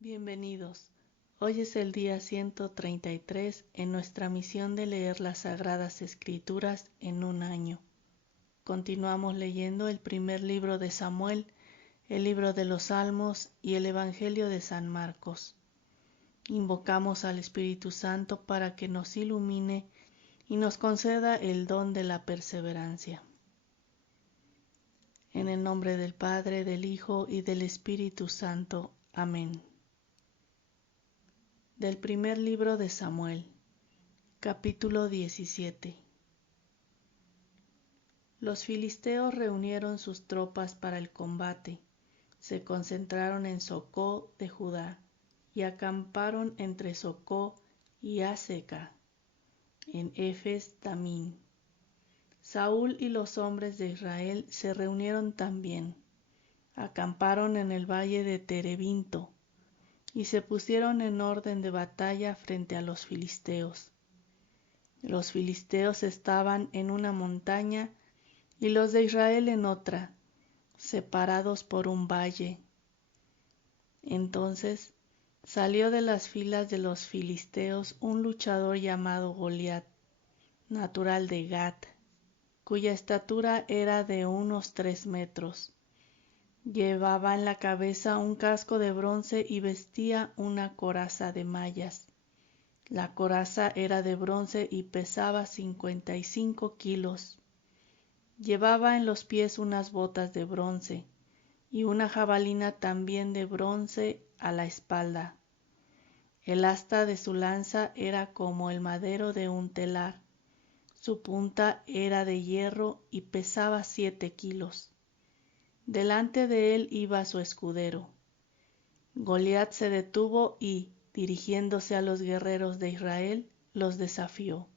Bienvenidos. Hoy es el día 133 en nuestra misión de leer las Sagradas Escrituras en un año. Continuamos leyendo el primer libro de Samuel, el libro de los Salmos y el Evangelio de San Marcos. Invocamos al Espíritu Santo para que nos ilumine y nos conceda el don de la perseverancia. En el nombre del Padre, del Hijo y del Espíritu Santo. Amén. Del primer libro de Samuel, capítulo 17. Los filisteos reunieron sus tropas para el combate, se concentraron en Socó de Judá y acamparon entre Socó y Azeca, en Efes Damín. Saúl y los hombres de Israel se reunieron también, acamparon en el valle de Terebinto, y se pusieron en orden de batalla frente a los filisteos. Los filisteos estaban en una montaña y los de Israel en otra, separados por un valle. Entonces salió de las filas de los filisteos un luchador llamado Goliat, natural de Gat, cuya estatura era de unos 3 metros. Llevaba en la cabeza un casco de bronce y vestía una coraza de mallas. La coraza era de bronce y pesaba 55 kilos. Llevaba en los pies unas botas de bronce y una jabalina también de bronce a la espalda. El asta de su lanza era como el madero de un telar. Su punta era de hierro y pesaba 7 kilos. Delante de él iba su escudero. Goliat se detuvo y, dirigiéndose a los guerreros de Israel, los desafió.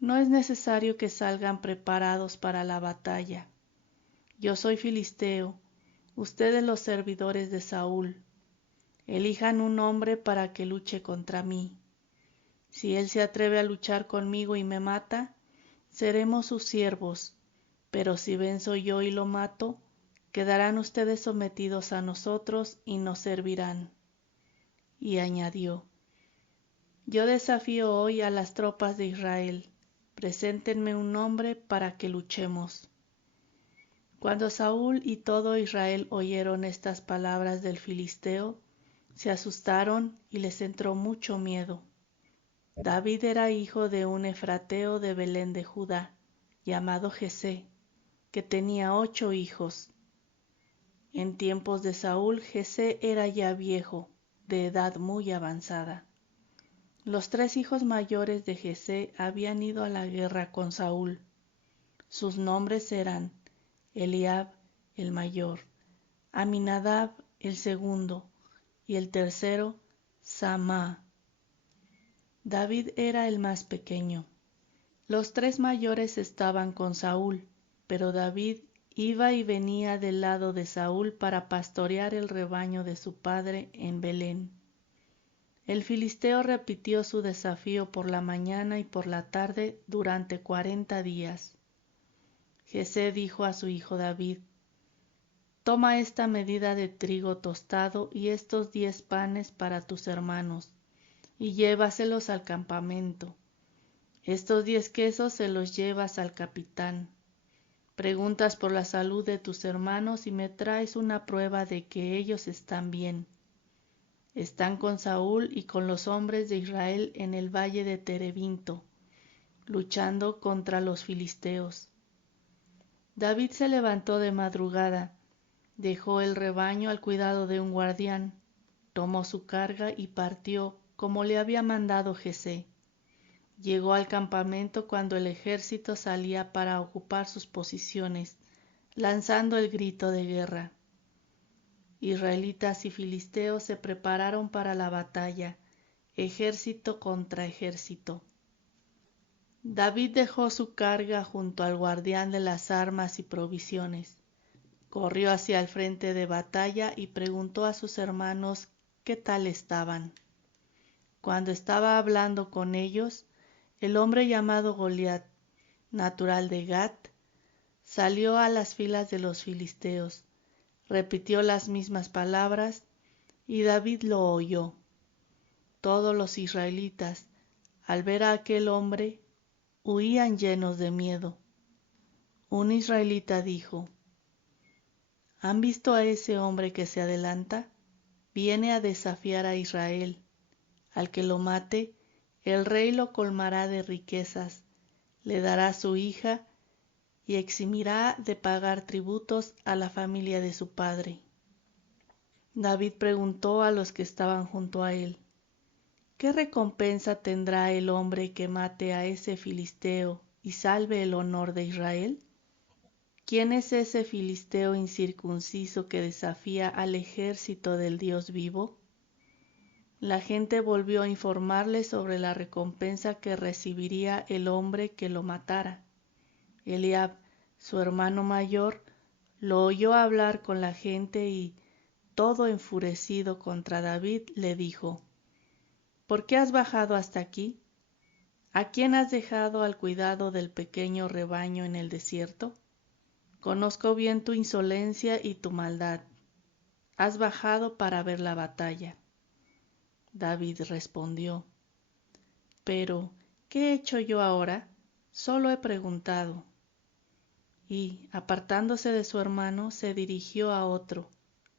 No es necesario que salgan preparados para la batalla. Yo soy filisteo, ustedes los servidores de Saúl. Elijan un hombre para que luche contra mí. Si él se atreve a luchar conmigo y me mata, seremos sus siervos, pero si venzo yo y lo mato, quedarán ustedes sometidos a nosotros y nos servirán. Y añadió: Yo desafío hoy a las tropas de Israel, preséntenme un hombre para que luchemos. Cuando Saúl y todo Israel oyeron estas palabras del filisteo, se asustaron y les entró mucho miedo. David era hijo de un efrateo de Belén de Judá, llamado Jesé, que tenía 8 hijos. En tiempos de Saúl, Jesé era ya viejo, de edad muy avanzada. Los 3 hijos mayores de Jesé habían ido a la guerra con Saúl. Sus nombres eran Eliab, el mayor, Aminadab, el segundo, y el tercero, Samá. David era el más pequeño. Los 3 mayores estaban con Saúl, pero David iba y venía del lado de Saúl para pastorear el rebaño de su padre en Belén. El filisteo repitió su desafío por la mañana y por la tarde durante 40 días. Jesé dijo a su hijo David: Toma esta medida de trigo tostado y estos 10 panes para tus hermanos, y llévaselos al campamento. Estos 10 quesos se los llevas al capitán. Preguntas por la salud de tus hermanos y me traes una prueba de que ellos están bien. Están con Saúl y con los hombres de Israel en el valle de Terebinto, luchando contra los filisteos. David se levantó de madrugada, dejó el rebaño al cuidado de un guardián, tomó su carga y partió, como le había mandado Jesé. Llegó al campamento cuando el ejército salía para ocupar sus posiciones, lanzando el grito de guerra. Israelitas y filisteos se prepararon para la batalla, ejército contra ejército. David dejó su carga junto al guardián de las armas y provisiones. Corrió hacia el frente de batalla y preguntó a sus hermanos qué tal estaban. Cuando estaba hablando con ellos, el hombre llamado Goliat, natural de Gat, salió a las filas de los filisteos, repitió las mismas palabras Y David lo oyó. Todos los israelitas, al ver a aquel hombre, huían llenos de miedo. Un israelita dijo: ¿Han visto a ese hombre que se adelanta? Viene a desafiar a Israel. Al que lo mate, el rey lo colmará de riquezas, le dará su hija y eximirá de pagar tributos a la familia de su padre. David preguntó a los que estaban junto a él: ¿qué recompensa tendrá el hombre que mate a ese filisteo y salve el honor de Israel? ¿Quién es ese filisteo incircunciso que desafía al ejército del Dios vivo? La gente volvió a informarle sobre la recompensa que recibiría el hombre que lo matara. Eliab, su hermano mayor, lo oyó hablar con la gente y, todo enfurecido contra David, le dijo: ¿por qué has bajado hasta aquí? ¿A quién has dejado al cuidado del pequeño rebaño en el desierto? Conozco bien tu insolencia y tu maldad. Has bajado para ver la batalla. David respondió: pero, ¿qué he hecho yo ahora? Solo he preguntado. Y, apartándose de su hermano, se dirigió a otro.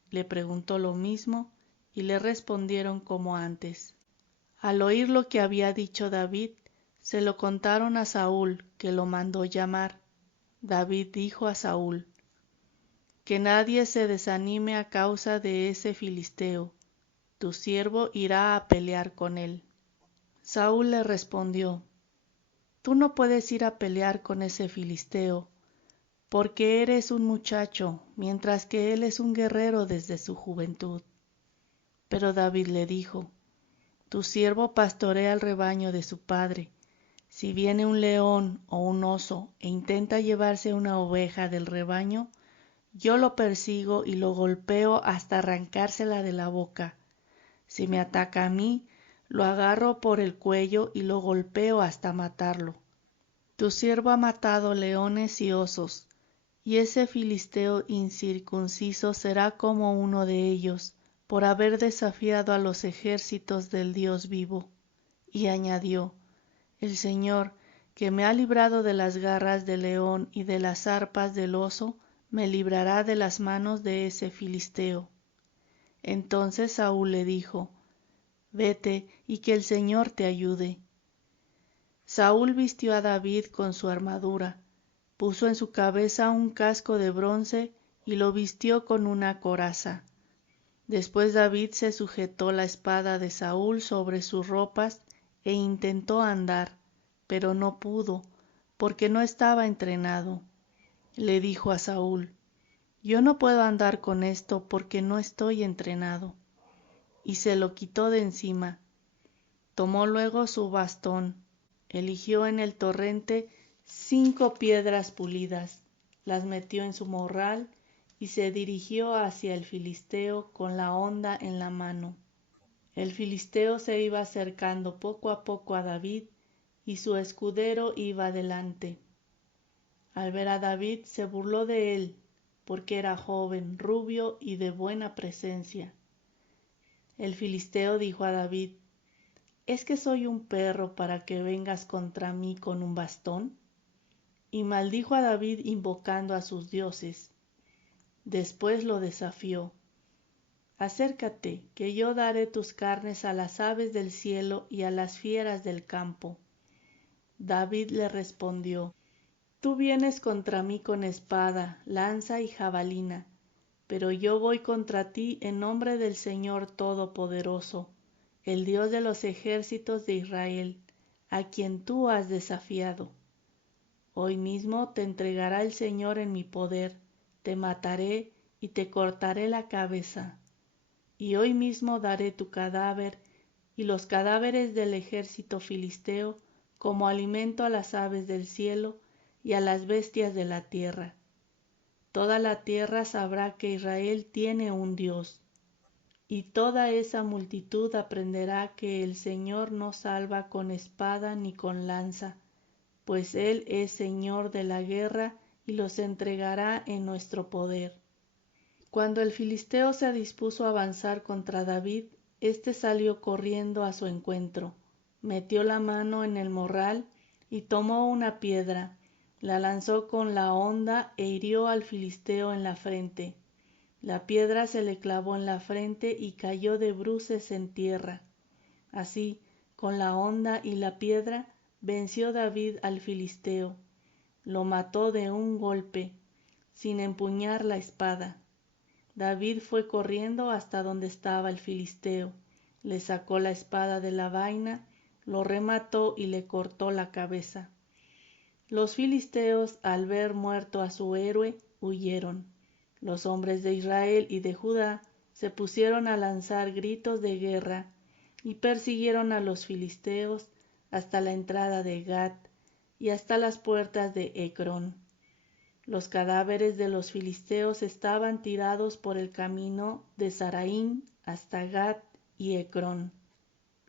Le preguntó lo mismo, y le respondieron como antes. Al oír lo que había dicho David, se lo contaron a Saúl, que lo mandó llamar. David dijo a Saúl: que nadie se desanime a causa de ese filisteo. Tu siervo irá a pelear con él. Saúl le respondió: tú no puedes ir a pelear con ese filisteo, porque eres un muchacho, mientras que él es un guerrero desde su juventud. Pero David le dijo: tu siervo pastorea el rebaño de su padre. Si viene un león o un oso e intenta llevarse una oveja del rebaño, yo lo persigo y lo golpeo hasta arrancársela de la boca. Si me ataca a mí, lo agarro por el cuello y lo golpeo hasta matarlo. Tu siervo ha matado leones y osos, y ese filisteo incircunciso será como uno de ellos, por haber desafiado a los ejércitos del Dios vivo. Y añadió: el Señor, que me ha librado de las garras del león y de las zarpas del oso, me librará de las manos de ese filisteo. Entonces Saúl le dijo: vete, y que el Señor te ayude. Saúl vistió a David con su armadura, puso en su cabeza un casco de bronce y lo vistió con una coraza. Después David se sujetó la espada de Saúl sobre sus ropas e intentó andar, pero no pudo, porque no estaba entrenado. Le dijo a Saúl: yo no puedo andar con esto porque no estoy entrenado. Y se lo quitó de encima. Tomó luego su bastón, eligió en el torrente 5 piedras pulidas, las metió en su morral y se dirigió hacia el filisteo con la honda en la mano. El filisteo se iba acercando poco a poco a David, y su escudero iba delante. Al ver a David se burló de él, porque era joven, rubio y de buena presencia. El filisteo dijo a David: ¿es que soy un perro para que vengas contra mí con un bastón? Y maldijo a David invocando a sus dioses. Después lo desafió: acércate, que yo daré tus carnes a las aves del cielo y a las fieras del campo. David le respondió: tú vienes contra mí con espada, lanza y jabalina, pero yo voy contra ti en nombre del Señor Todopoderoso, el Dios de los ejércitos de Israel, a quien tú has desafiado. Hoy mismo te entregará el Señor en mi poder, te mataré y te cortaré la cabeza. Y hoy mismo daré tu cadáver y los cadáveres del ejército filisteo como alimento a las aves del cielo y a las bestias de la tierra. Toda la tierra sabrá que Israel tiene un Dios, y toda esa multitud aprenderá que el Señor no salva con espada ni con lanza, pues Él es Señor de la guerra y los entregará en nuestro poder. Cuando el filisteo se dispuso a avanzar contra David, éste salió corriendo a su encuentro, metió la mano en el morral y tomó una piedra, la lanzó con la honda e hirió al filisteo en la frente. La piedra se le clavó en la frente y cayó de bruces en tierra. Así, con la honda y la piedra, venció David al filisteo. Lo mató de un golpe, sin empuñar la espada. David fue corriendo hasta donde estaba el filisteo, le sacó la espada de la vaina, lo remató y le cortó la cabeza. Los filisteos, al ver muerto a su héroe, huyeron. Los hombres de Israel y de Judá se pusieron a lanzar gritos de guerra y persiguieron a los filisteos hasta la entrada de Gat y hasta las puertas de Ecrón. Los cadáveres de los filisteos estaban tirados por el camino de Saraín hasta Gat y Ecrón.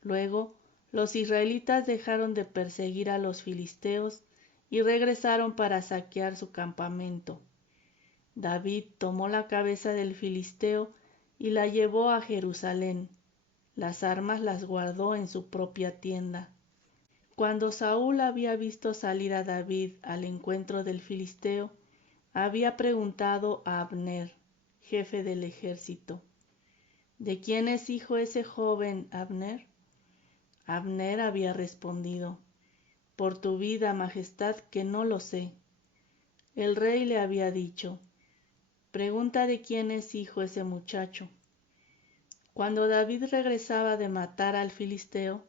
Luego, los israelitas dejaron de perseguir a los filisteos y regresaron para saquear su campamento. David tomó la cabeza del filisteo y la llevó a Jerusalén. Las armas las guardó en su propia tienda. Cuando Saúl había visto salir a David al encuentro del filisteo, había preguntado a Abner, jefe del ejército: ¿De quién es hijo ese joven, Abner? Abner había respondido: Por tu vida, majestad, que no lo sé. El rey le había dicho: Pregunta de quién es hijo ese muchacho. Cuando David regresaba de matar al filisteo,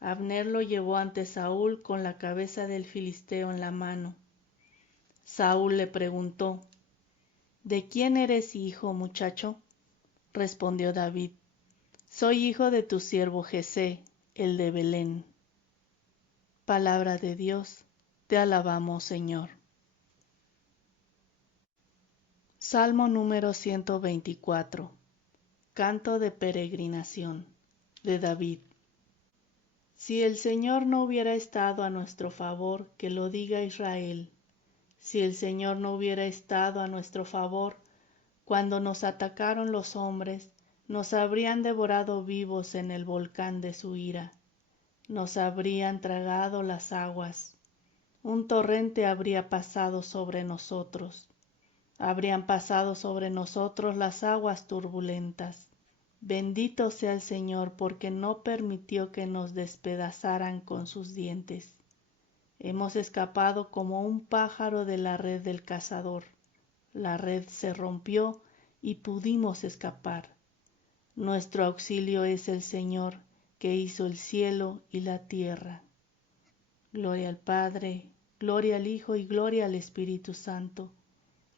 Abner lo llevó ante Saúl con la cabeza del filisteo en la mano. Saúl le preguntó: ¿De quién eres hijo, muchacho? Respondió David: Soy hijo de tu siervo Jesé, el de Belén. Palabra de Dios, te alabamos, Señor. Salmo número 124. Canto de peregrinación, de David. Si el Señor no hubiera estado a nuestro favor, que lo diga Israel. Si el Señor no hubiera estado a nuestro favor, cuando nos atacaron los hombres, nos habrían devorado vivos en el volcán de su ira. Nos habrían tragado las aguas. Un torrente habría pasado sobre nosotros. Habrían pasado sobre nosotros las aguas turbulentas. Bendito sea el Señor, porque no permitió que nos despedazaran con sus dientes. Hemos escapado como un pájaro de la red del cazador. La red se rompió y pudimos escapar. Nuestro auxilio es el Señor, que hizo el cielo y la tierra. Gloria al Padre, gloria al Hijo y gloria al Espíritu Santo,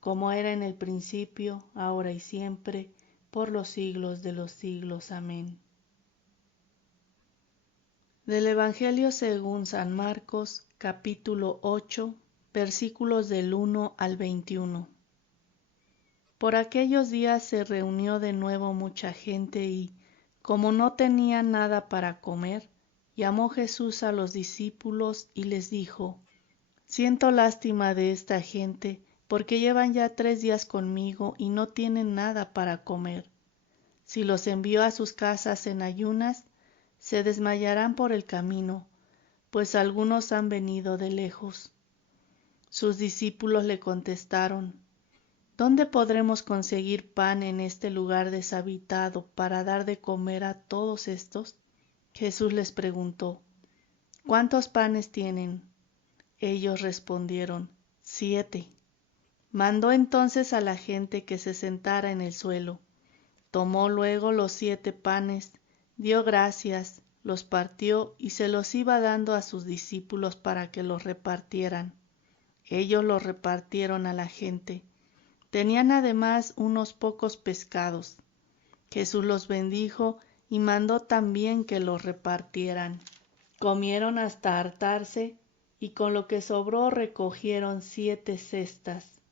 como era en el principio, ahora y siempre, por los siglos de los siglos. Amén. Del Evangelio según San Marcos, capítulo 8, versículos del 1 al 21. Por aquellos días se reunió de nuevo mucha gente y, como no tenían nada para comer, llamó Jesús a los discípulos y les dijo: Siento lástima de esta gente, porque llevan ya 3 días conmigo y no tienen nada para comer. Si los envío a sus casas en ayunas, se desmayarán por el camino, pues algunos han venido de lejos. Sus discípulos le contestaron: ¿Dónde podremos conseguir pan en este lugar deshabitado para dar de comer a todos estos? Jesús les preguntó: ¿Cuántos panes tienen? Ellos respondieron: 7. Mandó entonces a la gente que se sentara en el suelo. Tomó luego los 7 panes, dio gracias, los partió y se los iba dando a sus discípulos para que los repartieran. Ellos los repartieron a la gente. Tenían además unos pocos pescados. Jesús los bendijo y mandó también que los repartieran. Comieron hasta hartarse y con lo que sobró recogieron 7 cestas.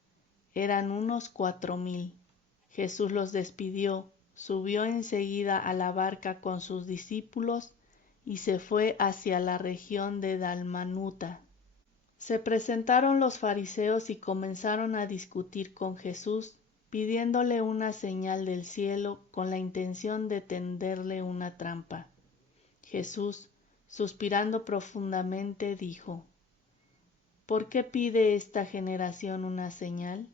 Eran unos 4,000. Jesús los despidió, subió enseguida a la barca con sus discípulos y se fue hacia la región de Dalmanuta. Se presentaron los fariseos y comenzaron a discutir con Jesús, pidiéndole una señal del cielo con la intención de tenderle una trampa. Jesús, suspirando profundamente, dijo: ¿Por qué pide esta generación una señal?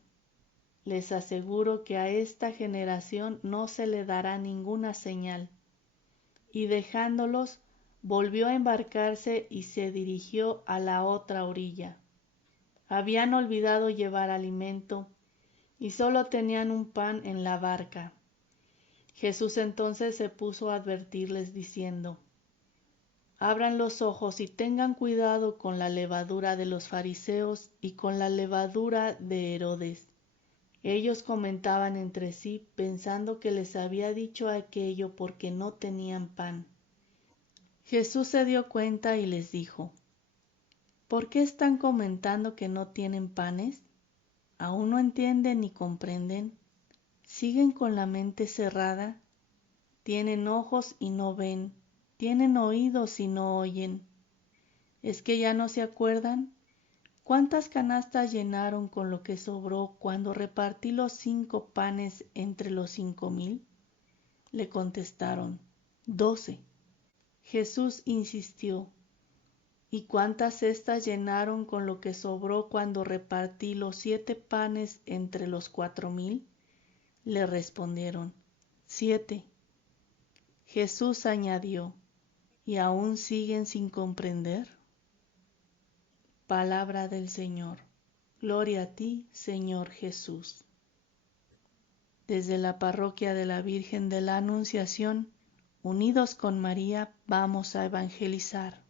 Les aseguro que a esta generación no se le dará ninguna señal. Y dejándolos, volvió a embarcarse y se dirigió a la otra orilla. Habían olvidado llevar alimento y solo tenían un pan en la barca. Jesús entonces se puso a advertirles diciendo: Abran los ojos y tengan cuidado con la levadura de los fariseos y con la levadura de Herodes. Ellos comentaban entre sí, pensando que les había dicho aquello porque no tenían pan. Jesús se dio cuenta y les dijo: ¿Por qué están comentando que no tienen panes? ¿Aún no entienden ni comprenden? ¿Siguen con la mente cerrada? Tienen ojos y no ven, tienen oídos y no oyen. ¿Es que ya no se acuerdan? ¿Cuántas canastas llenaron con lo que sobró cuando repartí los 5 panes entre los 5,000? Le contestaron: 12. Jesús insistió: ¿Y cuántas cestas llenaron con lo que sobró cuando repartí los 7 panes entre los 4,000? Le respondieron: 7. Jesús añadió: ¿Y aún siguen sin comprender? Palabra del Señor. Gloria a ti, Señor Jesús. Desde la Parroquia de la Virgen de la Anunciación, unidos con María, vamos a evangelizar.